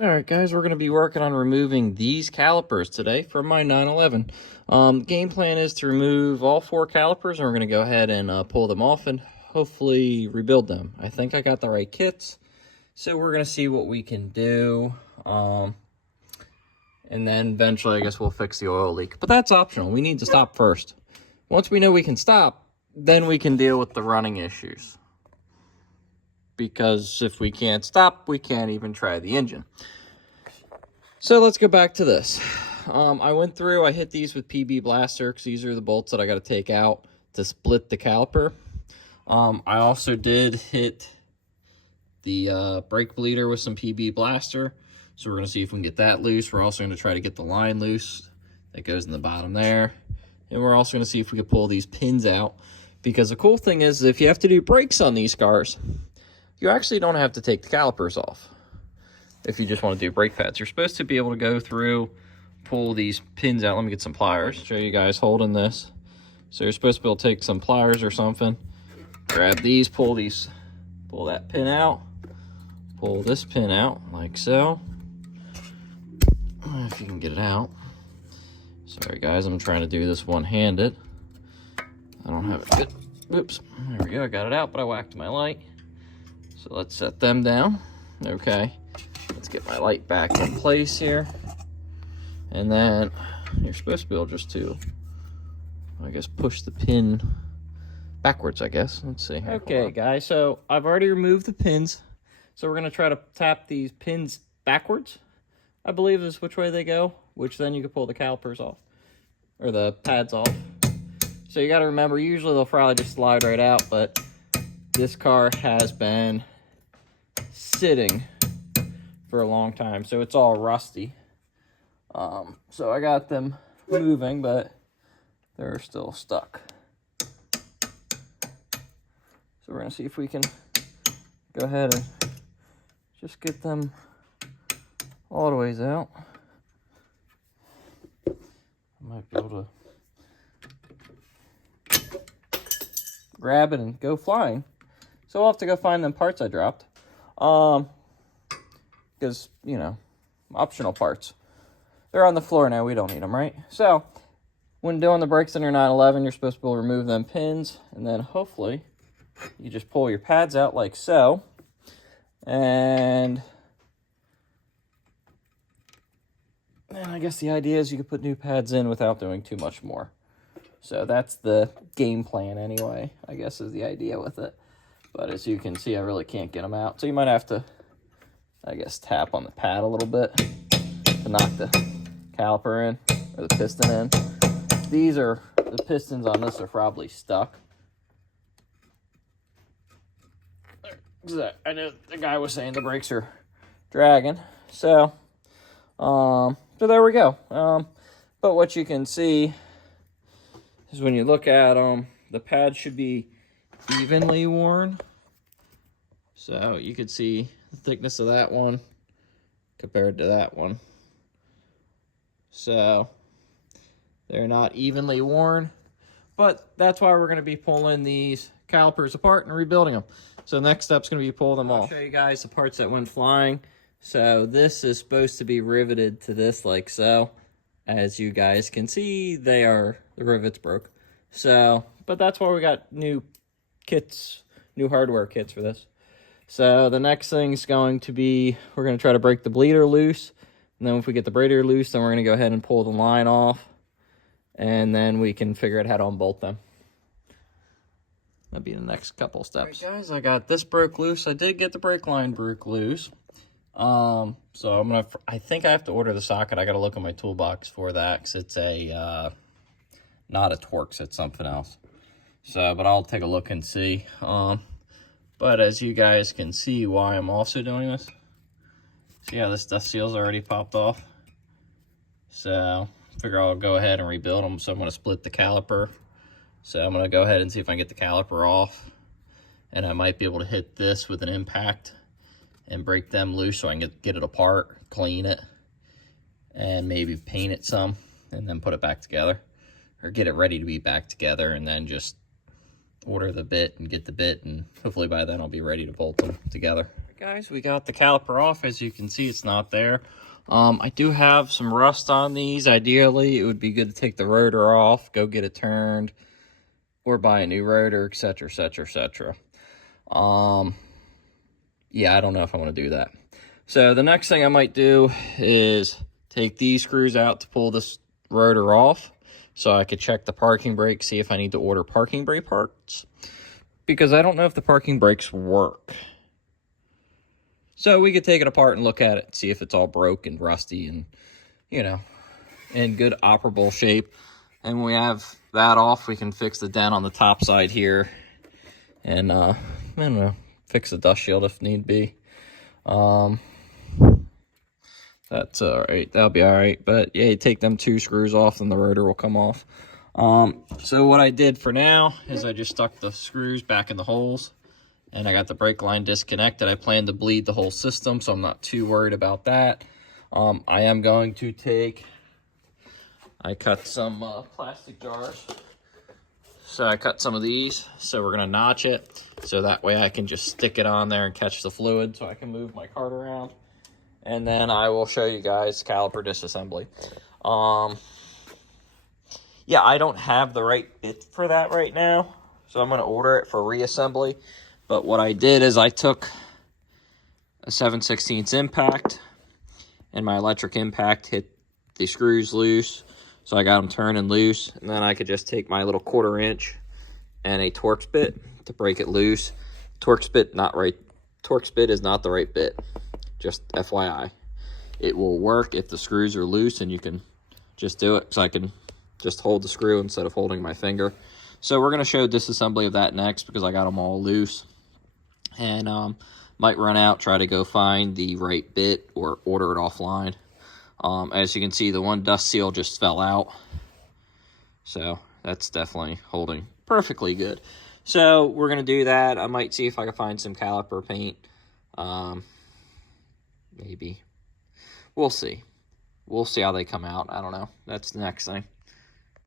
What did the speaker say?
Alright guys, we're going to be working on removing these calipers today from my 911. Game plan is to remove all 4 calipers, and we're going to go ahead and pull them off and hopefully rebuild them. I think I got the right kits, so we're going to see what we can do. And then eventually I guess we'll fix the oil leak. But that's optional. We need to stop first. Once we know we can stop, then we can deal with the running issues. Because if we can't stop, we can't even try the engine. So let's go back to this. I went through, I hit these with PB Blaster because these are the bolts that I got to take out to split the caliper. I also did hit the brake bleeder with some PB Blaster. So we're going to see if we can get that loose. We're also going to try to get the line loose that goes in the bottom there. And we're also going to see if we can pull these pins out. Because the cool thing is, if you have to do brakes on these cars, you actually don't have to take the calipers off if you just want to do brake pads. You're supposed to be able to go through, pull these pins out. Let me get some pliers. Show you guys holding this. So you're supposed to be able to take some pliers or something, grab these, pull that pin out, pull this pin out like so. If you can get it out. Sorry guys, I'm trying to do this one-handed. I don't have it good. Oops, there we go, I got it out, but I whacked my light. So let's set them down. Okay, let's get my light back in place here. And then you're supposed to be able just to, I guess, push the pin backwards, I guess. Let's see. Okay, guys, so I've already removed the pins. So we're going to try to tap these pins backwards. I believe is which way they go, which then you can pull the calipers off, or the pads off. So you got to remember, usually they'll probably just slide right out, but this car has been sitting for a long time, so it's all rusty. So I got them moving, but they're still stuck. So we're going to see if we can go ahead and just get them all the ways out. I might be able to grab it and go flying. So I'll have to go find them parts I dropped. Because, you know, optional parts. They're on the floor now, we don't need them, right? So, when doing the brakes on your 911, you're supposed to be able to remove them pins, and then hopefully, you just pull your pads out like so, and I guess the idea is you can put new pads in without doing too much more. So that's the game plan anyway, I guess is the idea with it. But as you can see, I really can't get them out. So you might have to, I guess, tap on the pad a little bit to knock the caliper in, or the piston in. The pistons on this are probably stuck. I know the guy was saying the brakes are dragging. So there we go. But what you can see is when you look at them, the pad should be evenly worn. So you can see the thickness of that one compared to that one. So they're not evenly worn, but that's why we're going to be pulling these calipers apart and rebuilding them. So the next step's going to be pull them off. I'll show you guys the parts that went flying. So this is supposed to be riveted to this like so. As you guys can see, the rivets broke. So, but that's why we got new kits, new hardware kits for this. So the next thing's going to be, we're going to try to break the bleeder loose. And then if we get the bleeder loose, then we're going to go ahead and pull the line off. And then we can figure out how to unbolt them. That'll be the next couple steps. All right, guys, I got this broke loose. I did get the brake line broke loose. So I think I have to order the socket. I got to look in my toolbox for that because it's not a Torx, it's something else. So, but I'll take a look and see. But as you guys can see, why I'm also doing this. So yeah, this dust seal's already popped off. So, figure I'll go ahead and rebuild them. So I'm going to split the caliper. So I'm going to go ahead and see if I can get the caliper off. And I might be able to hit this with an impact and break them loose so I can get it apart, clean it, and maybe paint it some, and then put it back together. Or get it ready to be back together, and then just order the bit and get the bit, and hopefully by then I'll be ready to bolt them together. Guys, we got the caliper off. As you can see, it's not there. I do have some rust on these. Ideally, it would be good to take the rotor off, go get it turned, or buy a new rotor, etc., etc., etc. Yeah, I don't know if I want to do that. So the next thing I might do is take these screws out to pull this rotor off, so I could check the parking brake, see if I need to order parking brake parts, because I don't know if the parking brakes work. So we could take it apart and look at it, see if it's all broke and rusty and, you know, in good operable shape. And when we have that off, we can fix the dent on the top side here and, I don't know, fix the dust shield if need be. That's all right. That'll be all right. But yeah, you take them 2 screws off and the rotor will come off. So what I did for now is I just stuck the screws back in the holes. And I got the brake line disconnected. I plan to bleed the whole system, so I'm not too worried about that. I am going to I cut some plastic jars. So I cut some of these. So we're going to notch it. So that way I can just stick it on there and catch the fluid so I can move my cart around. And then I will show you guys caliper disassembly. Yeah, I don't have the right bit for that right now. So I'm going to order it for reassembly. But what I did is I took a 7/16 impact, and my electric impact hit the screws loose. So I got them turning loose, and then I could just take my little 1/4 inch and a Torx bit to break it loose. Torx bit is not the right bit, just FYI. It will work if the screws are loose, and you can just do it, so I can just hold the screw instead of holding my finger. So we're going to show disassembly of that next, because I got them all loose. And might run out, try to go find the right bit or order it offline. As you can see, the one dust seal just fell out. So that's definitely holding perfectly good. So we're going to do that. I might see if I can find some caliper paint. Maybe. We'll see. We'll see how they come out. I don't know. That's the next thing.